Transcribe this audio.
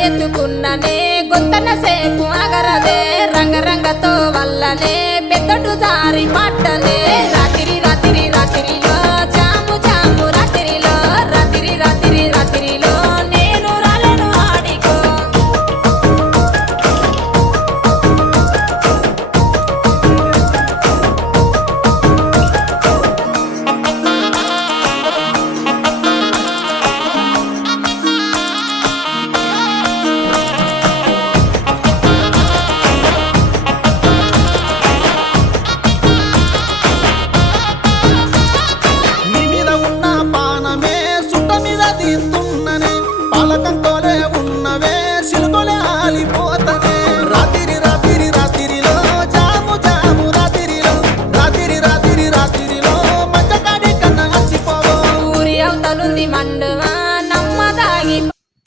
ఎత్తుకున్ననే గొంతన సేపు అగరదే రంగరంగతో వల్లనే పెద్దటు జారి పట్టనే రాత్రి రాత్రి రాత్రిలో జాము జాము రాత్రిలో రాత్రి రాత్రి రాత్రిలో నేను రాలేను ఆడికో నీ మీద ఉన్న పానమే సుట్ట మీద తీస్తున్ననే పాలకంతోలే ఉన్నవే సిలుకొలే